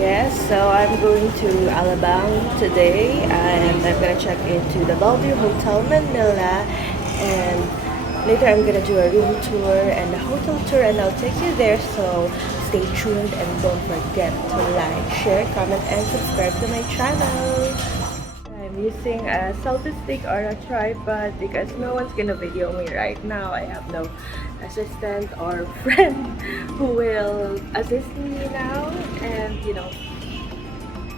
Yes, so I'm going to Alabang today and I'm gonna check into the Bellevue Hotel Manila, and later I'm gonna do a room tour and a hotel tour and I'll take you there, so stay tuned and don't forget to like, share, comment, and subscribe to my channel. I'm using a selfie stick or a tripod because no one's gonna video me right now. I have no assistant or friend who will assist me now, and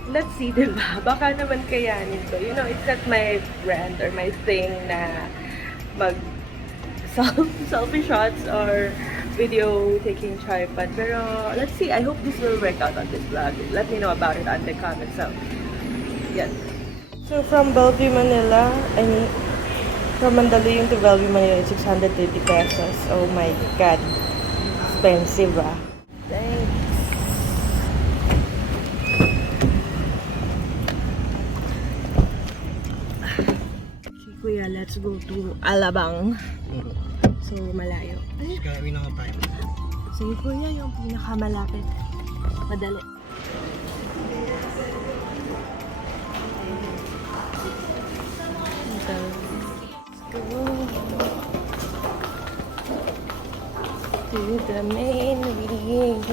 let's see, diba? Baka naman kayanin ko. It's not my brand or my thing na mag selfie shots or video taking tripod. Pero let's see, I hope this will work out on this vlog. Let me know about it on the comments. So, yes. So from Bellevue, Manila, from Mandaluyong to Bellevue, Manila, it's 630 pesos. Oh my God. Expensive, ah. Thanks. Okay, kuya, let's go to Alabang. So, malayo. Just gotta know what time. Sige, kuya, yung pinakamalapit. Madali. Let's go to the main wing.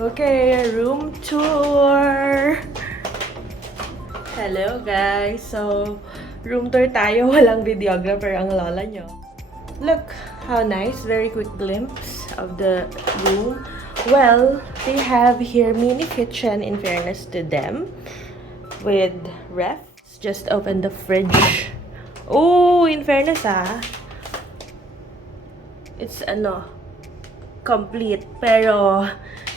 Okay, room tour. Hello guys. So, room tour tayo. Walang videographer ang lola nyo. Look how nice. Very quick glimpse of the room. Well, they have here mini kitchen, in fairness to them, with ref. Just open the fridge. Oh, in fairness it's complete. Pero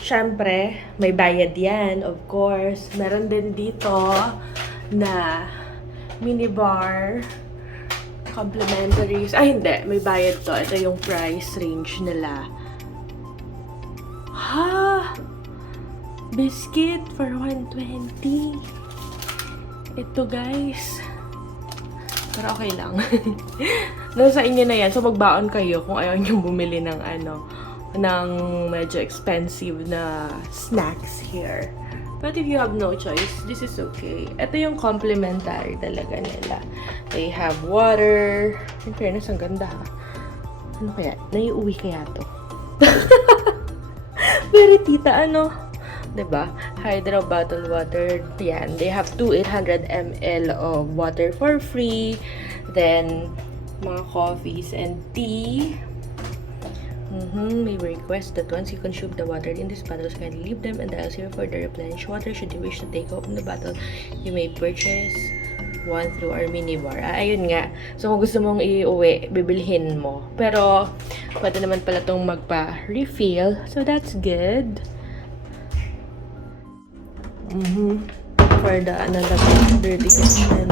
syempre, may bayad yan, of course. Meron din dito na minibar, complimentaries. Ay, hindi. May bayad to. Ito yung price range nila. Ha! Biscuit for 120. Ito, guys. Pero okay lang. Nasa inyo na yan. So, magbaon kayo kung ayaw nyo bumili ng ng medyo expensive na snacks here. But if you have no choice, this is okay. Ito yung complimentary talaga nila. They have water. In fairness, ang ganda ha. Ano kaya? Naiuwi kaya to? Very tita, diba? Hydro bottle water. Yan. They have 800 ml of water for free. Then, mga coffees and tea. May request that once you consume the water in these bottles, kindly leave them and dial 0 for the replenished water. Should you wish to take open the bottle, you may purchase one through our minibar. Ayun nga. So, kung gusto mong iuwi, bibilhin mo. Pero, pwede naman pala itong magpa-refill. So, that's good. For the dirty kitchen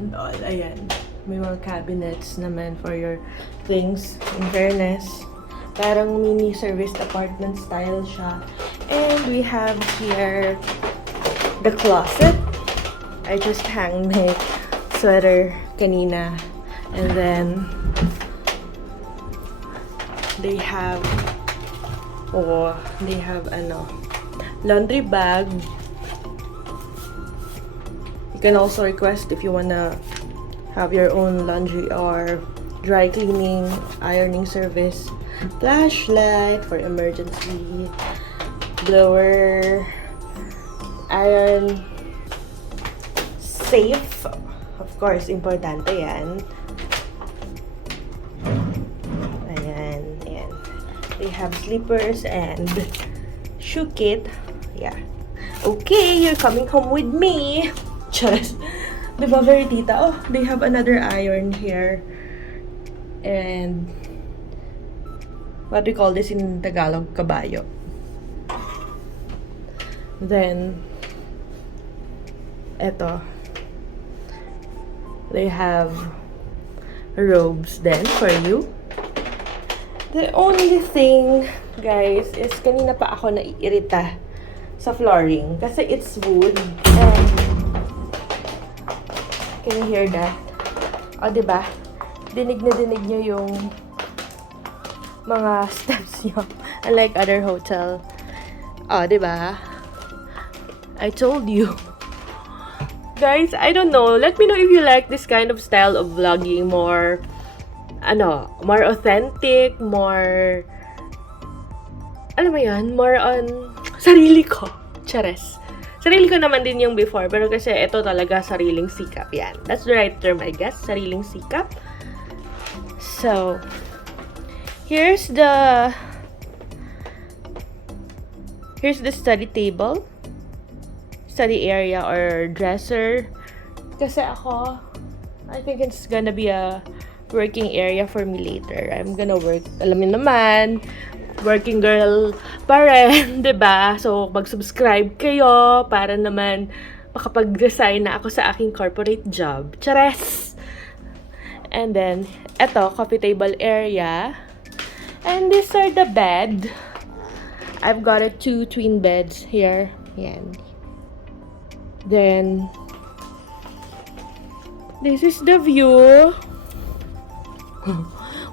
and all. Ayan. May mga cabinets naman for your things. In fairness, parang mini serviced apartment style siya. And we have here the closet. I just hang my sweater kanina. And then they have laundry bag. You can also request if you wanna have your own laundry or dry cleaning, ironing service, flashlight for emergency, blower, iron, safe, of course, importante yan. Ayan. They have slippers and shoe kit. Yeah. Okay, you're coming home with me. Just, diba, very tita? Oh, they have another iron here. And what we call this in Tagalog, kabayo. Then, eto. They have robes then for you. The only thing, guys, is kanina pa ako naiirita sa flooring kasi it's wood and can you hear that? O, diba? Dinig na dinig nyo yung mga steps nyo. Unlike other hotel. O, diba? I told you. Guys, I don't know. Let me know if you like this kind of style of vlogging. More, more authentic, more, alam mo yan, more on sarili ko. Chares. Sarili ko naman din yung before, pero kasi ito talaga sariling sikap. Yan. That's the right term, I guess. Sariling sikap. So, here's the study table. Study area or dresser. Kasi ako, I think it's gonna be a working area for me later. I'm gonna work, alam niyo naman, working girl pa rin, diba? So, mag-subscribe kayo para naman makapag-resign na ako sa aking corporate job. Chares! And then, eto, coffee table area. And these are the bed. I've got 2 twin beds here. Yan. Then, this is the view.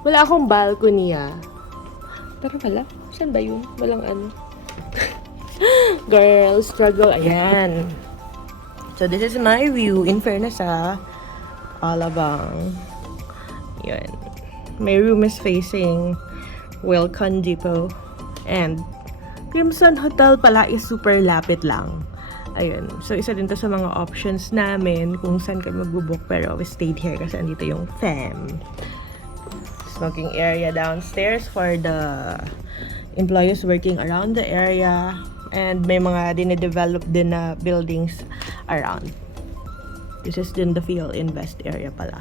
Wala akong balcony Pero wala. Saan ba yun? Walang ano. Girl, struggle. Ayan. So, this is my view. In fairness Alabang. Yun. My room is facing Welcome Depot. And Crimson Hotel pala is super lapit lang. Ayun. So, isa din to sa mga options namin kung saan kami mag-book. Pero we stayed here kasi andito yung fam. Smoking area downstairs for the employees working around the area. And may mga dine-develop din na buildings around. This is din the Feel Invest area pala.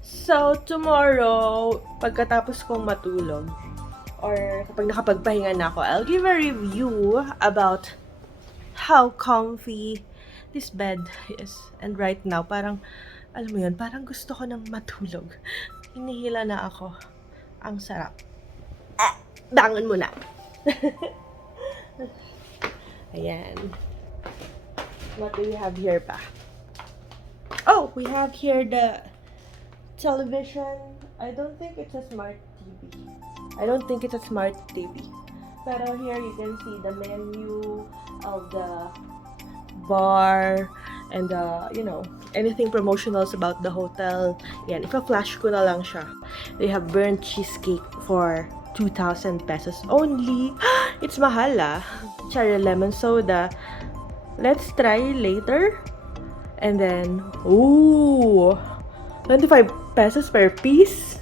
So, tomorrow, pagkatapos kong matulog, or kapag nakapagpahinga na ako, I'll give a review about how comfy this bed is. And right now, parang, alam mo yun, parang gusto ko nang matulog. Hinihila na ako. Ang sarap. Bangon mo na. Ayan. What do we have here pa? Oh, we have here the television. I don't think it's a smart TV. Pero here you can see the menu of the bar and anything promotionals about the hotel. Yan, ipa-flash ko na lang siya. They have burnt cheesecake for 2,000 pesos only. It's mahal Cherry lemon soda. Let's try later. And then, ooh, 25 pesos per piece.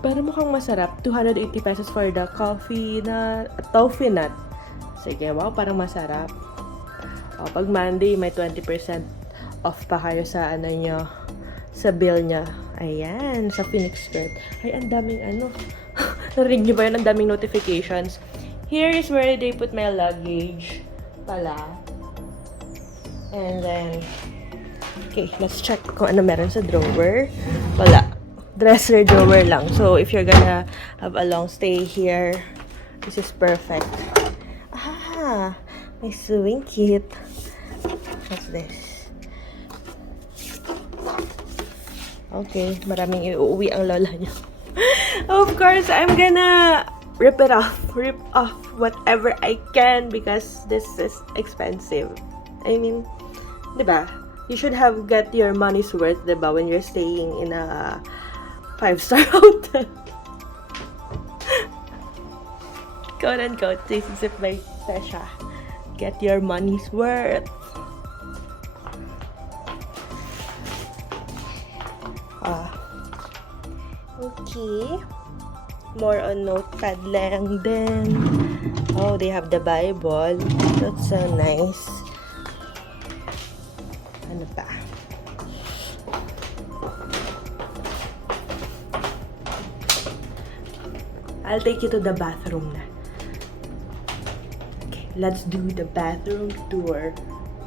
Pero mukhang masarap. 280 pesos for the coffee na toffee nut. Sige, wow, parang masarap. O, pag Monday, may 20% off pa kayo sa sa bill niya. Ayan, sa Phoenix skirt. Ay, ang daming narinig niyo ba yun? Ang daming notifications. Here is where they put my luggage pala. And then, okay, let's check kung ano meron sa drawer. Wala. Dresser drawer lang. So, if you're gonna have a long stay here, this is perfect. My sewing kit. What's this? Okay, maraming iuwi ang lola niyo. Of course, I'm gonna rip off whatever I can because this is expensive. I mean, diba? You should have got your money's worth, diba? When you're staying in a 5-star hotel. Quote unquote, this is if by Tesha. Get your money's worth. Okay. More on notepad lang din. Oh, they have the Bible. That's so nice. Ano pa? I'll take you to the bathroom na. Okay, let's do the bathroom tour.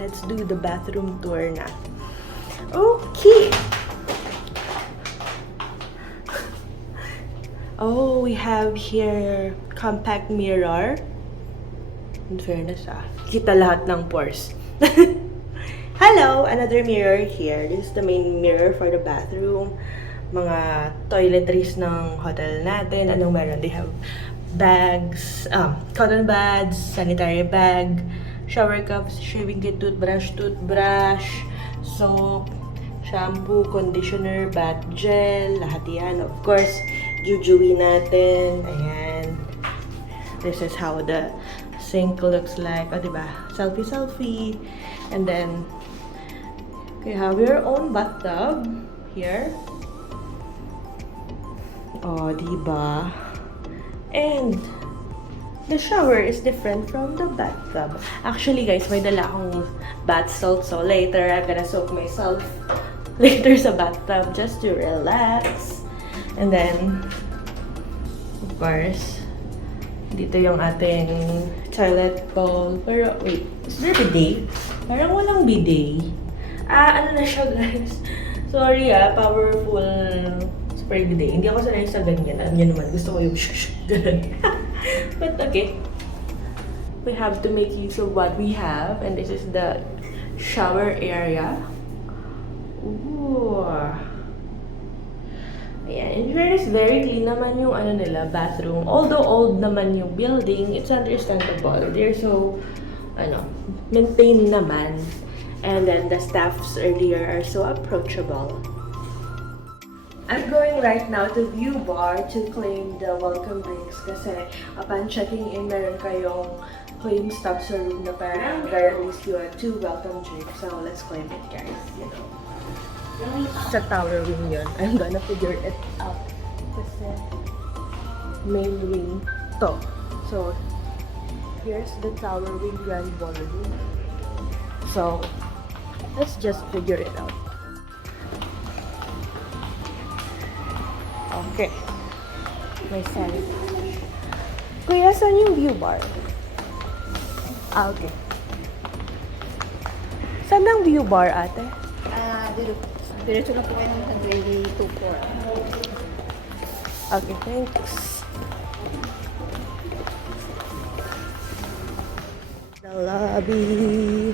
Let's do the bathroom tour na. Okay. Oh, we have here compact mirror. In fairness, kita lahat ng pores. Hello! Another mirror here. This is the main mirror for the bathroom. Mga toiletries ng hotel natin. Anong meron? They have bags, cotton buds, sanitary bag, shower cups, shaving kit, toothbrush, soap, shampoo, conditioner, bath gel, lahat yan. Of course, jujuwi natin. Ayan. This is how the sink looks like. O, diba? Selfie. And then, you have your own bathtub here. O, diba? And, the shower is different from the bathtub. Actually, guys, may dala akong bath salt. So, later, I'm gonna soak myself later sa bathtub just to relax. And then, of course, dito yung ating toilet bowl. Pero, wait, is there bidet? Parang walang bidet. Ano na siya, guys? Sorry, powerful spray bidet. Hindi ako sanay sa ganyan. Alam niyo naman, gusto ko yung ganun. But, okay. We have to make use of what we have. And this is the shower area. Ooh. Ayan. In fairness, very clean naman yung nila, bathroom. Although old naman yung building, it's understandable. They're so, maintained naman. And then the staffs earlier are so approachable. I'm going right now to View Bar to claim the welcome drinks kasi upon checking in, meron kayong claim stop sa room na parang guarantees you 2 welcome drinks. So let's claim it, guys, Sa tower wing yun. I'm gonna figure it out. Kasi main wing to. So, here's the tower wing grand ballroom. So, let's just figure it out. Okay. May side. Kuya, saan yung View Bar? Okay. Saan ang View Bar, ate? Diretso na po kayo ng 22-4. Okay, thanks. The lobby.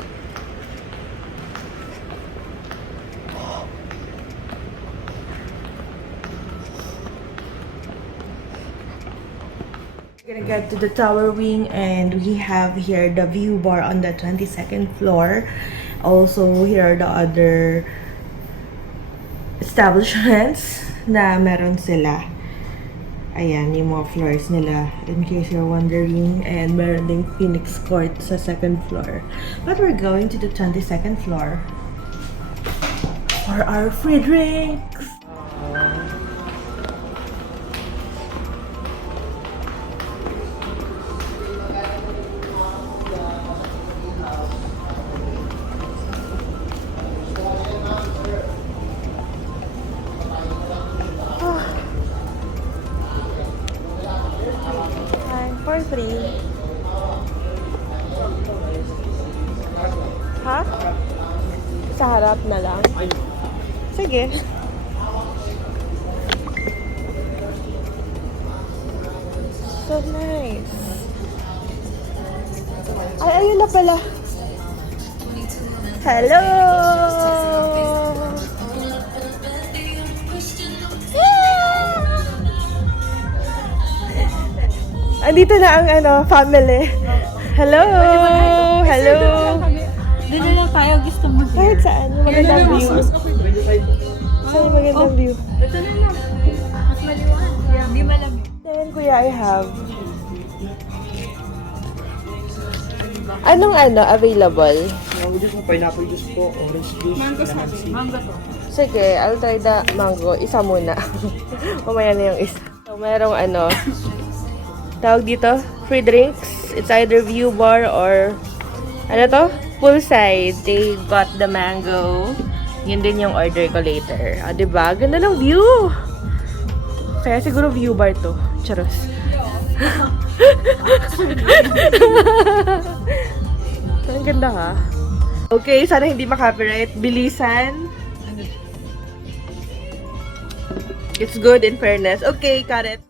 We're gonna get to the tower wing and we have here the View Bar on the 22nd floor. Also, here are the other establishments na meron sila. Ayan, yung mga floors nila, in case you're wondering. And meron ding Phoenix Court sa 2nd floor. But we're going to the 22nd floor for our free drinks. For free. Ha? Sa harap na lang? Sige. So nice. Ay, ayun na pala. Hello! Andito na ang family. Hello! Hello! Doon na lang tayo, gusto mo. Kahit saan, magandang view. Saan magandang view? Ito na lang. Mas maliwanag. Di malamig. Then, kuya, I have... Anong available? Mango juice po, pineapple juice po, orange juice, calamansi. Mango to. Sige, I'll try the mango. Isa muna. Mamaya na yung isa. So, merong tawag dito, free drinks. It's either View Bar or poolside. They got the mango. Yun din yung order ko later. Diba? Ganda ng view! Kaya siguro View Bar to. Charos. Ang ganda ha. Okay, sana hindi makapiright. Bilisan. It's good in fairness. Okay, got it.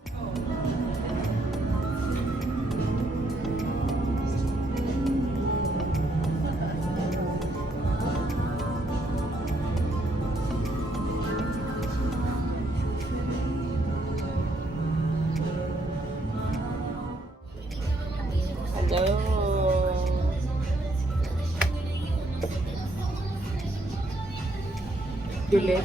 Juliet.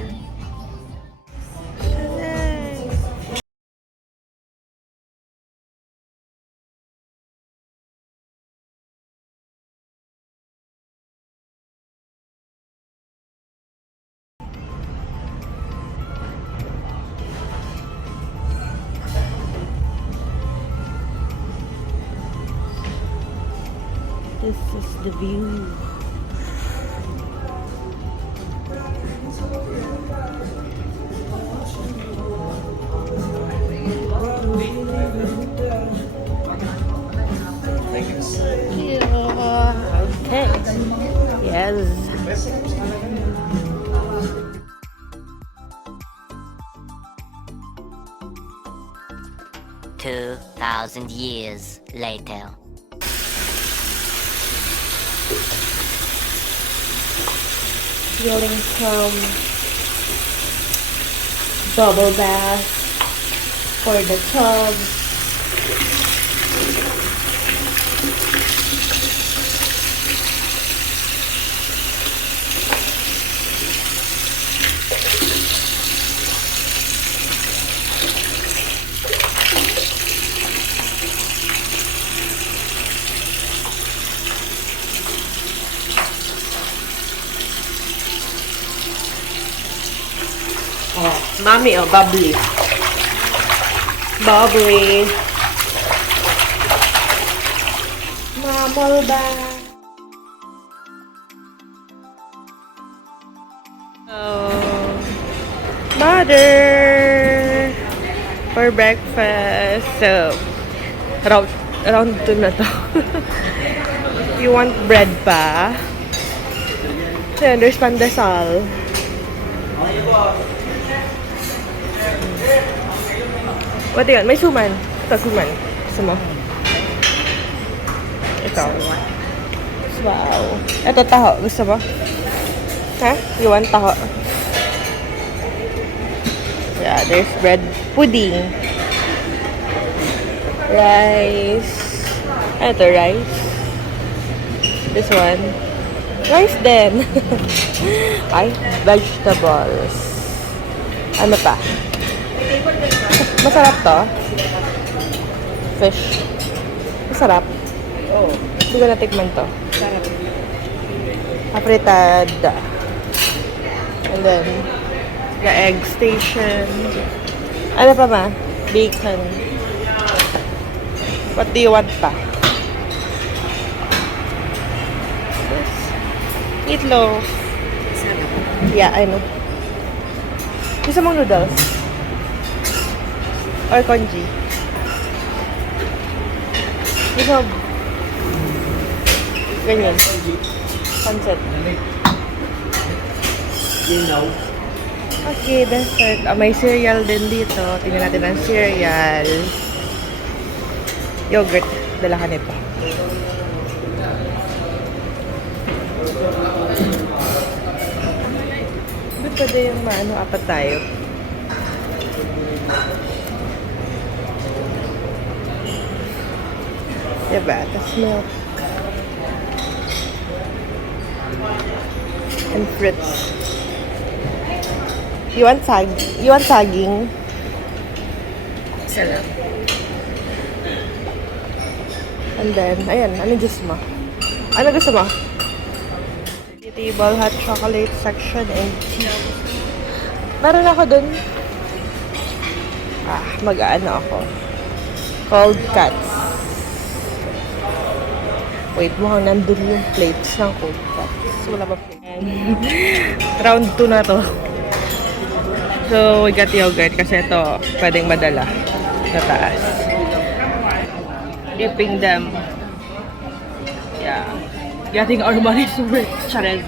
This is the view. Okay. Yes. 2,000 years later. Feeling some bubble bath for the tub. Oh, mommy, oh, bubbly. Bubbly. Bubble bath. Oh, mother for breakfast. So, round 2 na to. You want bread pa? Ayan, there's pandesal. What yun? May suman. Ito, suman. Gusto mo? Ito. Wow. Ito, taho. Gusto mo? Ha? You want taho? Yeah, there's bread pudding. Rice. Ano to, rice? This one. Rice din. Ay, vegetables. Ano pa? Masarap to. Fish. Masarap. Oh, Hindi ko natikman to. sarap. Apritada. And then, the egg station. Ano pa ma? Bacon. What do you want pa? This. Meatloaf. Yeah, I know. Gusto mong noodles? Or congee? Gusto mo ganyan? Pancit. Okay, dessert. May cereal din dito. Tingnan natin ang cereal. Yogurt. Dala ka nito. Doon pwede yung apat tayo. Diba? Tapos milk. And fruits. You want saging? Sarap. And then, ayan, ano juice mo? Ano gusto mo? Table, hot chocolate section, and tea. Meron ako dun. Mag-aano ako. Cold cuts. Wait, mukhang nandun yung plates ng cold cuts. Wala pa plates. Round 2 na to. So, we got yogurt kasi ito pwedeng madala sa taas. Dipping them. Yeah. Getting our money's worth. Charez.